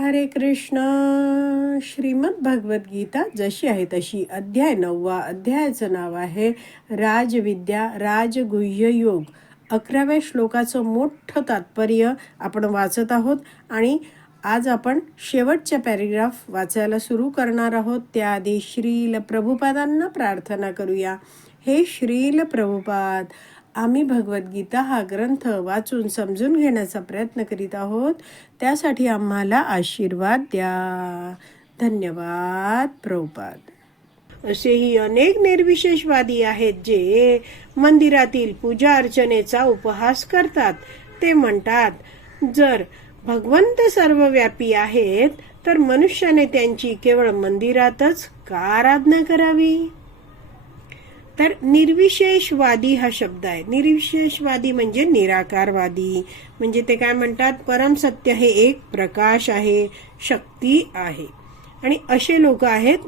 हरे कृष्ण. श्रीमद भगवद्गीता जशी आहे तशी. अध्याय नववा. अध्यायाचं नाव आहे राजविद्या राजगुह्य योग. अकराव्या श्लोकाचं मोठं तात्पर्य आपण वाचत आहोत आणि आज आपण शेवटच्या पॅरेग्राफ वाचायला सुरू करणार आहोत. त्याआधी श्रील प्रभुपादांना प्रार्थना करूया. हे श्रील प्रभुपाद आम्ही भगवद्गीता हा ग्रंथ वाचून समजून घेण्याचा प्रयत्न करीत आहोत. त्यासाठी आम्हाला आशीर्वाद द्या. धन्यवाद प्रभुपाद. असेही अनेक निर्विशेषवादी आहेत जे मंदिरातील पूजा अर्चनेचा उपहास करतात. ते म्हणतात जर भगवंत सर्वव्यापी आहेत तर मनुष्याने त्यांची केवळ मंदिरातच का आराधना करावी. तर निर्विशेषवादी हा शब्द आहे. निर्विशेषवादी म्हणजे निराकारवादी. म्हणजे ते काय म्हणतात? परम सत्य हे एक प्रकाश आहे शक्ती आहे. आणि असे लोक आहेत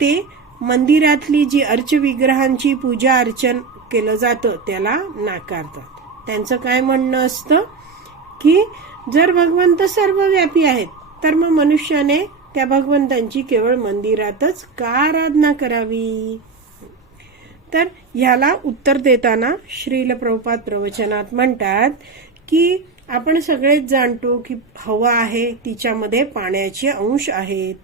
ते मंदिरातली जी अर्चविग्रहांची पूजा अर्चन केलं जातं त्याला नाकारतात. त्यांचं काय म्हणणं असतं की जर भगवंत सर्वव्यापी आहेत तर मग मनुष्याने त्या भगवंतांची केवळ मंदिरातच का आराधना करावी? तर ह्याला उत्तर देताना श्रील प्रभुपाद प्रवचनात म्हणतात की आपण सगळेच जाणतो की हवा आहे तिच्यामध्ये पाण्याचे अंश आहेत.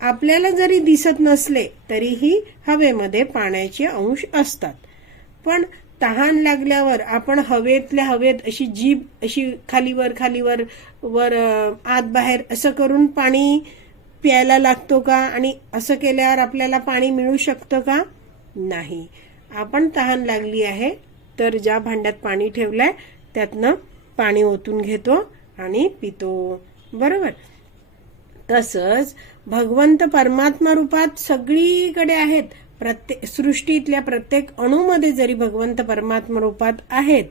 आपल्याला जरी दिसत नसले तरीही हवेमध्ये पाण्याचे अंश असतात. पण तहान लागल्यावर आपण हवेतल्या हवेत अशी जीभ अशी खालीवर खालीवर वर आत बाहेर असं करून पाणी प्यायला लागतो का? आणि असं केल्यावर आपल्याला पाणी मिळू शकतं का? नाही. आपण तहान लागली आहे तर ज्या भांड्यात पाणी ठेवलंय त्यातनं पाणी ओतून घेतो आणि पितो. बरोबर? तसंच भगवंत परमात्मा रूपात सगळीकडे आहेत. प्रत्येक सृष्टीतल्या प्रत्येक अणूमध्ये जरी भगवंत परमात्मा रूपात आहेत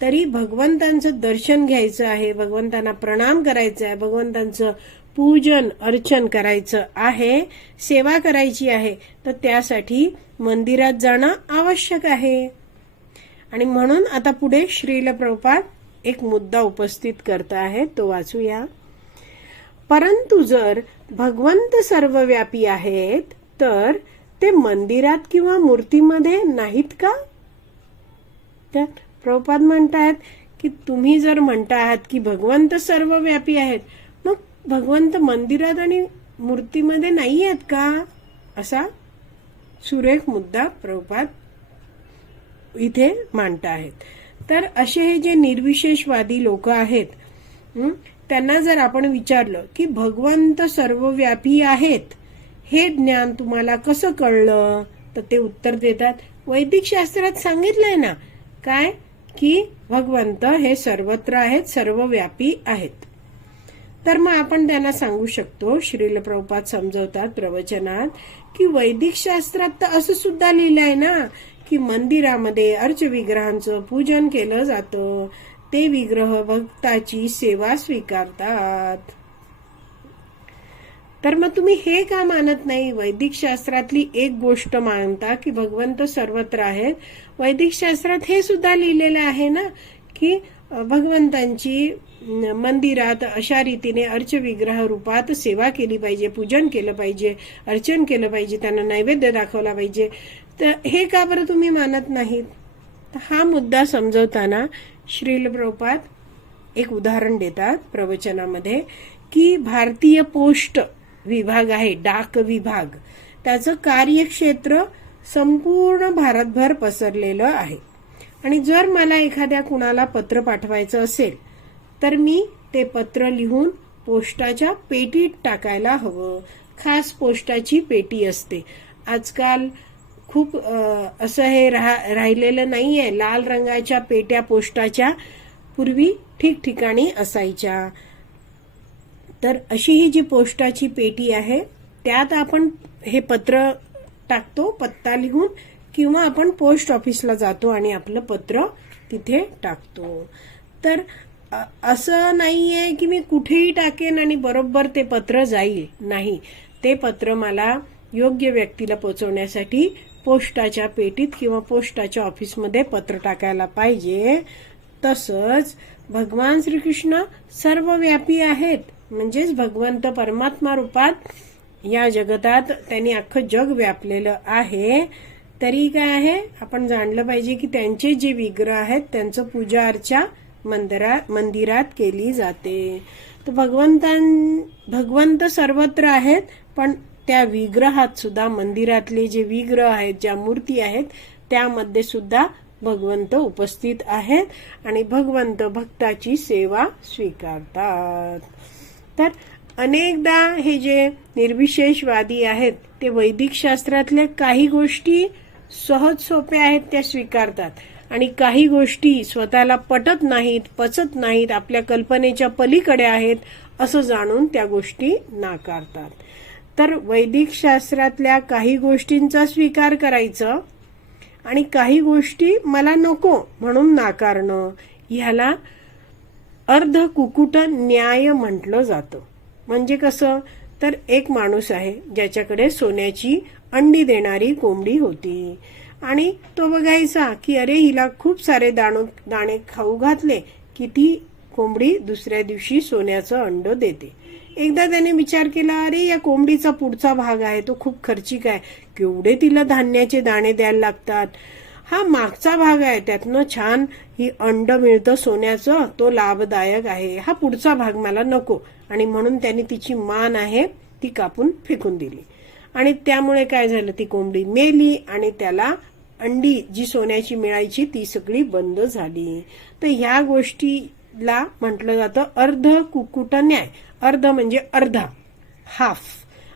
तरी भगवंतांचं दर्शन घ्यायचं आहे भगवंतांना प्रणाम करायचं आहे भगवंतांचं पूजन अर्चन करायचं आहे सेवा करायची आहे. तर त्यासाठी मंदिरात जाणं आवश्यक आहे. आणि म्हणून आता पुढे श्रील प्रभुपाद एक मुद्दा उपस्थित करत आहे तो वाचूया. परंतु जर भगवंत सर्वव्यापी आहेत तर ते मंदिरात किंवा मूर्तीमध्ये नाहीत का? तर प्रभुपाद म्हणतायत की तुम्ही जर म्हणता आहात की भगवंत सर्वव्यापी आहेत मग भगवंत मंदिरात आणि मूर्तीमध्ये नाही आहेत का? असा सुरेख मुद्दा प्रभुपाद इथे मांडता आहेत. तर असे हे जे निर्विशेषवादी लोक आहेत त्यांना जर आपण विचारलं की भगवंत सर्वव्यापी आहेत हे ज्ञान तुम्हाला कसं कळलं? तर ते उत्तर देतात वैदिक शास्त्रात सांगितलंय ना काय? की भगवंत हे सर्वत्र आहेत सर्वव्यापी आहेत. तर मग आपण त्यांना सांगू शकतो श्रील प्रभुपाद समजवतात प्रवचनात की वैदिक शास्त्रात तर असं सुद्धा लिहिलंय ना की मंदिरामध्ये अर्च विग्रहांचं पूजन केलं जातं. ते विग्रह भक्ताची सेवा स्वीकारतात. तर मग तुम्ही हे का मानत नाही? वैदिक शास्त्रातली एक गोष्ट मानता की भगवंत सर्वत्र आहेत. वैदिक शास्त्रात हे सुद्धा लिहिलेलं आहे ना की भगवंतांची मंदिरात अशा रीतीने अर्चविग्रह रूपात सेवा केली पाहिजे पूजन केलं पाहिजे अर्चन केलं पाहिजे त्यांना नैवेद्य दाखवला पाहिजे. तर हे का बरं तुम्ही मानत नाहीत? हा मुद्दा समजवताना श्रील प्रपात एक उदाहरण देतात प्रवचनामध्ये की भारतीय पोस्ट विभाग आहे डाक विभाग. त्याचं कार्यक्षेत्र संपूर्ण भारतभर पसरलेलं आहे. आणि जर मला एखाद्या कुणाला पत्र पाठवायचं असेल तर मी ते पत्र लिहून पोस्टाच्या पेटीत टाकायला हवं. खास पोस्टाची पेटी असते. आजकाल खूप असं हे राह राहिलेलं नाही आहे लाल रंगाच्या पेट्या पोस्टाच्या पूर्वी ठिकठिकाणी असायच्या. तर अशी ही जी पोस्टाची पेटी आहे त्यात आपण हे पत्र टाकतो पत्ता लिहून किंवा आपण पोस्ट ऑफिसला जातो आणि आपलं पत्र तिथे टाकतो. तर असं नाही आहे की मी कुठेही टाकेन आणि बरोबर ते पत्र जाईल. नाही. ते पत्र मला योग्य व्यक्तीला पोचवण्यासाठी पोस्टाच्या पेटीत किंवा पोस्टाच्या ऑफिसमध्ये पत्र टाकायला पाहिजे. तसंच भगवान श्रीकृष्ण सर्वव्यापी आहेत. म्हणजेच भगवंत परमात्मा रूपात या जगतात त्यांनी अख्खं जग व्यापलेलं आहे. तरी काय आहे? आपण जाणलं पाहिजे की त्यांचे जे विग्रह आहेत त्यांचं पूजा अर्चा मंदिरात मंदिरात केली जाते. तर भगवंतां भगवंत सर्वत्र आहेत पण त्या विग्रहात सुद्धा मंदिरातले जे विग्रह आहेत ज्या मूर्ती आहेत त्यामध्ये सुद्धा भगवंत उपस्थित आहेत आणि भगवंत भक्ताची सेवा स्वीकारतात. तर अनेकदा हे जे निर्विशेषवादी आहेत ते वैदिक शास्त्रातल्या काही गोष्टी सहज सोप्या आहेत त्या स्वीकारतात. आणि काही गोष्टी स्वतःला पटत नाहीत पचत नाहीत आपल्या कल्पनेच्या पलीकडे आहेत असं जाणून त्या गोष्टी नाकारतात. तर वैदिक शास्त्रातल्या काही गोष्टींचा स्वीकार करायचं आणि काही गोष्टी मला नको म्हणून नाकारणं ह्याला अर्ध कुकुट न्याय म्हटलं जातं. म्हणजे कसं? तर एक माणूस आहे ज्याच्याकडे सोन्याची अंडी देणारी कोंबडी होती. आणि तो बघायचा की अरे हिला खूप सारे दाणू दाणे खाऊ घातले की ती कोंबडी दुसऱ्या दिवशी सोन्याचं अंड देते. एकदा त्याने विचार केला अरे या कोंबडीचा पुढचा भाग आहे तो खूप खर्चिक आहे. केवढे तिला धान्याचे दाणे द्यायला लागतात? हा मागचा भाग आहे त्यातनं छान ही अंड मिळतं सोन्याचं तो लाभदायक आहे. हा पुढचा भाग मला नको. आणि म्हणून त्याने तिची मान आहे ती कापून फेकून दिली. आणि त्यामुळे काय झालं ती कोंबडी मेली आणि त्याला अंडी जी सोन्याची मिळायची ती सगळी बंद झाली. तर ह्या गोष्टीला म्हटलं जातं अर्ध कुकुट न्याय. अर्ध म्हणजे अर्धा हाफ.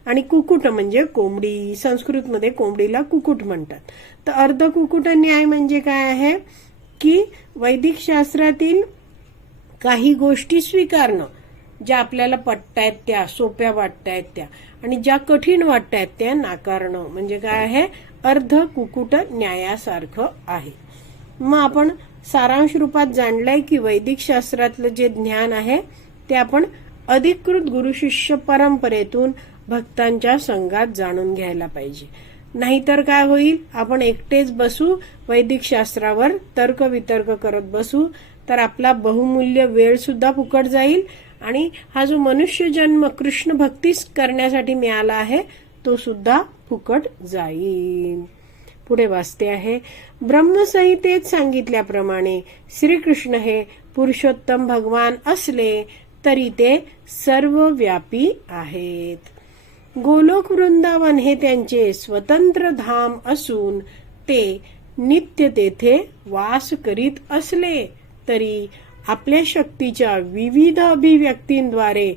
आणि कुकुट म्हणजे कोंबडी. संस्कृतमध्ये कोंबडीला कुकुट म्हणतात. तर अर्ध कुकुट न्याय म्हणजे काय आहे? की वैदिक शास्त्रातील काही गोष्टी स्वीकारणं. ज्या आपल्याला पटतायत त्या सोप्या वाटतायत त्या. आणि ज्या कठीण वाटतायत त्या नाकारणं. म्हणजे काय आहे? अर्ध कुकुट न्यायासारखं आहे. मग आपण सारांश रूपात जाणलंय की वैदिक शास्त्रातलं जे ज्ञान आहे ते आपण अधिकृत गुरुशिष्य परंपरेतून भक्तांच्या संघात जाणून घ्यायला पाहिजे. नाहीतर काय होईल? आपण एकटेच बसू वैदिक शास्त्रावर तर्क वितर्क करत बसू तर आपला बहुमूल्य वेळ सुद्धा फुकट जाईल आणि हा जो मनुष्य जन्म कृष्ण भक्तीच करण्यासाठी मिळाला आहे तो सुद्धा फुकट जाईल पुढे वाचते आहे ब्रह्मसंहितेत सांगितल्याप्रमाणे श्रीकृष्ण हे पुरुषोत्तम भगवान असले तरी ते सर्वव्यापी आहेत. गोलोक वृंदावन हे त्यांचे स्वतंत्र धाम असून ते नित्य तेथे वास करीत असले तरी आपल्या शक्तीच्या विविध अभिव्यक्तींद्वारे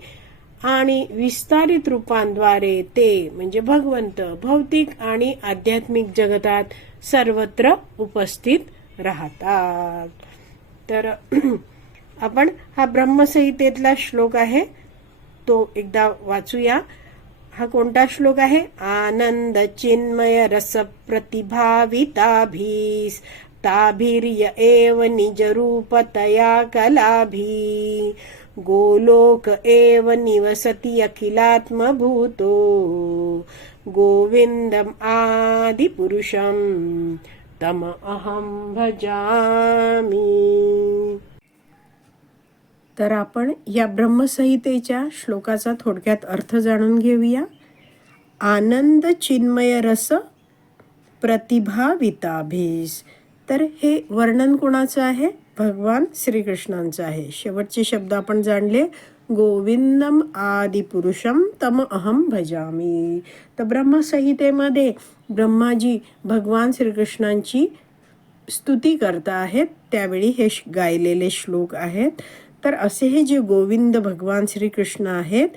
आणि विस्तारित रूपांद्वारे ते म्हणजे भगवंत भौतिक आणि आध्यात्मिक जगतात सर्वत्र उपस्थित राहतात. तर आपण हा ब्रह्मसंहितेतला श्लोक आहे तो एकदा वाचूया. हा कोणता श्लोक आहे? आनंद चिन्मय रस प्रतिभाविताभीस ताभिर्य एव निजरूपतया कलाभी। गोलोक एव निवसति अखिलात्मभूतो। गोविन्दम् आदिपुरुषम् तम अहं भजामि। तर आपण या ब्रह्मसंहितेच्या श्लोकाचा थोडक्यात अर्थ जाणून घेऊया. आनंद चिन्मय रस प्रतिभाविताभीस। तर हे वर्णन कोणाचं आहे? भगवान श्रीकृष्णांचं आहे. शेवटचे शब्द आपण जाणले. गोविंदम आदिपुरुषम तम अहम भजामी. तर ब्रह्मसंहितेमध्ये ब्रह्माजी भगवान श्रीकृष्णांची स्तुती करता आहेत. त्यावेळी हे गायलेले श्लोक आहेत. तर असे हे जे गोविंद भगवान श्रीकृष्ण आहेत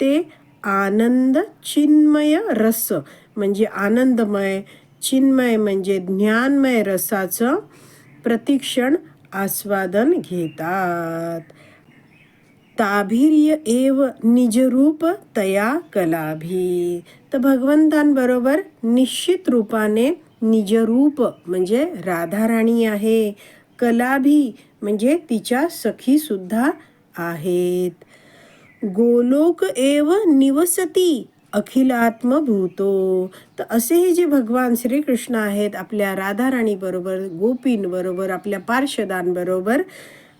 ते आनंद चिन्मय रस म्हणजे आनंदमय चिन्मय म्हणजे ज्ञानमय रसाचं प्रतिक्षण आस्वादन घेतात. ताभिर्य एव निजरूप तया कलाभी. तर भगवंतांबरोबर निश्चित रूपाने निजरूप म्हणजे राधाराणी आहे. कलाभी म्हणजे तिच्या सखी सुद्धा आहेत. गोलोक एव निवसती अखिलात्मभूतो. तर असेही जे भगवान श्रीकृष्ण आहेत आपल्या राधाराणीबरोबर गोपींबरोबर आपल्या पार्षदांबरोबर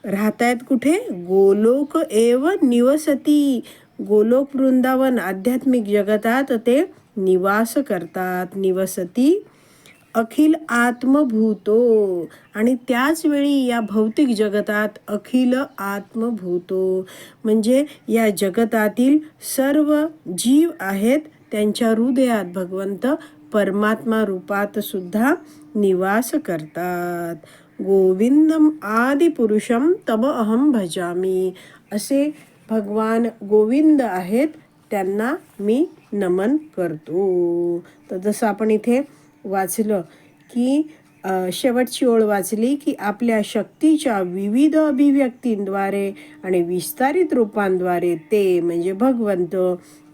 आहेत कुठे? गोलोक एव निवसती. गोलोक वृंदावन आध्यात्मिक जगतात ते निवास करतात. निवसती अखिल आत्मभूतो. आणि त्याचवेळी या भौतिक जगतात अखिल आत्मभूतो. म्हणजे या जगतातील सर्व जीव आहेत त्यांच्या हृदयात भगवंत परमात्मा रूपात सुद्धा निवास करतात. गोविंदम आदिपुरुषम तब अहम भजामी. असे भगवान गोविंद आहेत त्यांना मी नमन करतो. तर जसं आपण इथे वाचलं की शेवटची ओळ वाचली की आपल्या शक्तीच्या विविध अभिव्यक्तींद्वारे आणि विस्तारित रूपांद्वारे ते म्हणजे भगवंत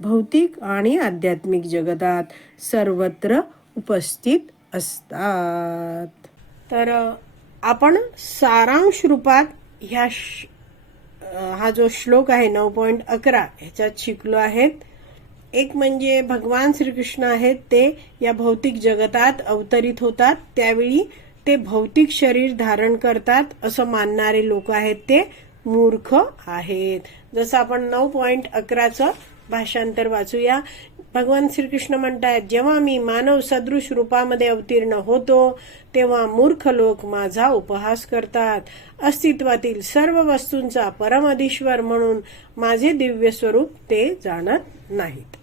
भौतिक आणि आध्यात्मिक जगतात सर्वत्र उपस्थित असतात. तर आपण सारांश रूपात ह्या हा जो श्लोक आहे नऊ पॉईंट अकरा ह्याच्यात शिकलो आहेत. एक म्हणजे भगवान श्रीकृष्ण आहेत ते या भौतिक जगतात अवतरित होतात. त्यावेळी ते भौतिक शरीर धारण करतात असं मानणारे लोक आहेत ते मूर्ख आहेत. जसं आपण नऊ पॉइंट अकराचं भाषांतर वाचूया. भगवान श्रीकृष्ण म्हणतात जेव्हा मी मानव सदृश रूपामध्ये अवतीर्ण होतो तेव्हा मूर्ख लोक माझा उपहास करतात. अस्तित्वातील सर्व वस्तूंचा परमधीश्वर म्हणून माझे दिव्य स्वरूप ते जाणत नाहीत.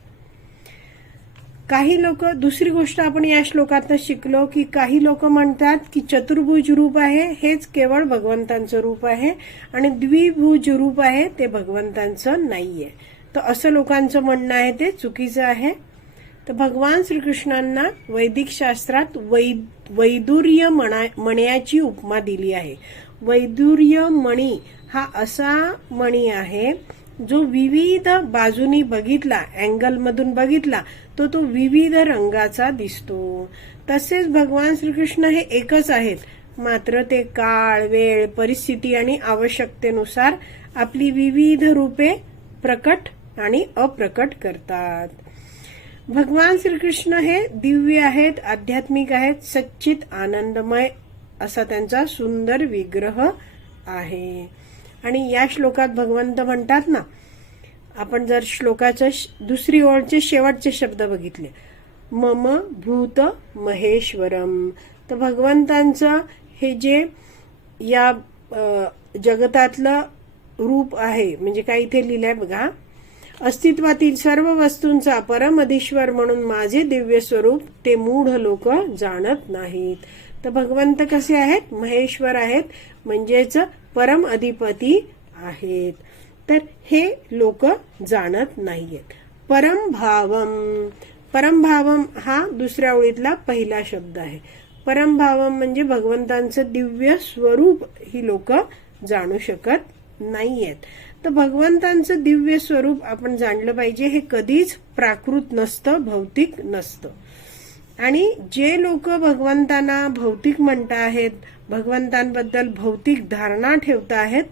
काही लोक दुसरी गोष्ट आपण या श्लोकात शिकलो की काही लोक म्हणतात की चतुर्भुज रूप आहे हेच केवळ भगवंतांचं रूप आहे आणि द्विभुज रूप आहे ते भगवंतांचं नाहीये. तर असं लोकांचं म्हणणं आहे ते चुकीचं आहे. तर भगवान श्रीकृष्णांना वैदिक शास्त्रात वै वैदुर्य म्हणा मण्याची उपमा दिली आहे. वैदुर्य मणी हा असा मणी आहे जो विविध बाजूनी बघितला अँगलमधून बघितला तो तो विविध रंगाचा दिसतो. तसेच भगवान श्रीकृष्ण हे एकच आहेत. मात्र ते काळ वेळ परिस्थिती आणि आवश्यकतेनुसार आपली विविध रूपे प्रकट आणि अप्रकट करतात. भगवान श्रीकृष्ण हे दिव्य आहेत आध्यात्मिक आहेत सच्चित आनंदमय असा त्यांचा सुंदर विग्रह आहे. आणि या श्लोकात भगवंत म्हणतात ना आपण जर श्लोकाच्या श- दुसरी ओळचे शेवटचे शब्द बघितले. मम भूत महेश्वरम. तर भगवंतांचं हे जे या जगतातलं रूप आहे म्हणजे काय इथे लिहिलंय बघा. अस्तित्वातील सर्व वस्तूंचा परमधीश्वर म्हणून माझे दिव्य स्वरूप ते मूढ लोक जाणत नाहीत. तर भगवंत कसे आहेत? महेश्वर आहेत. म्हणजेच परम अधिपती आहेत. तर हे लोक जाणत नाहीयेत. परमभावम. परमभावम हा दुसऱ्या ओळीतला पहिला शब्द आहे. परमभावम म्हणजे भगवंतांचं दिव्य स्वरूप ही लोक जाणू शकत नाहीयेत. तर भगवंतांचं दिव्य स्वरूप आपण जाणलं पाहिजे हे कधीच प्राकृत नसतं भौतिक नसतं. आणि जे लोक भगवंतांना भौतिक म्हणत आहेत भगवंतांबद्दल भौतिक धारणा ठेवत आहेत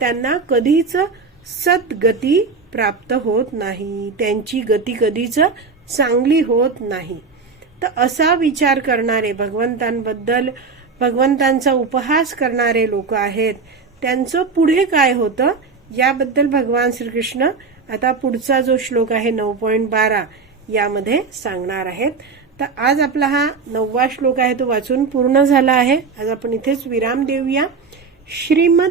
त्यांना कधीच सद्गती प्राप्त होत नाही. त्यांची गती कधीच चांगली होत नाही. तर असा विचार करणारे भगवंतांबद्दल भगवंतांचा उपहास करणारे लोक आहेत. त्यांचं पुढे काय होतं याबद्दल भगवान श्रीकृष्ण आता पुढचा जो श्लोक आहे नऊ पॉईंट बारा यामध्ये सांगणार आहेत. तर आज आपला हा नववा श्लोक आहे तो वाचून पूर्ण झाला आहे. आज आपण इथेच विराम देऊया. श्रीमद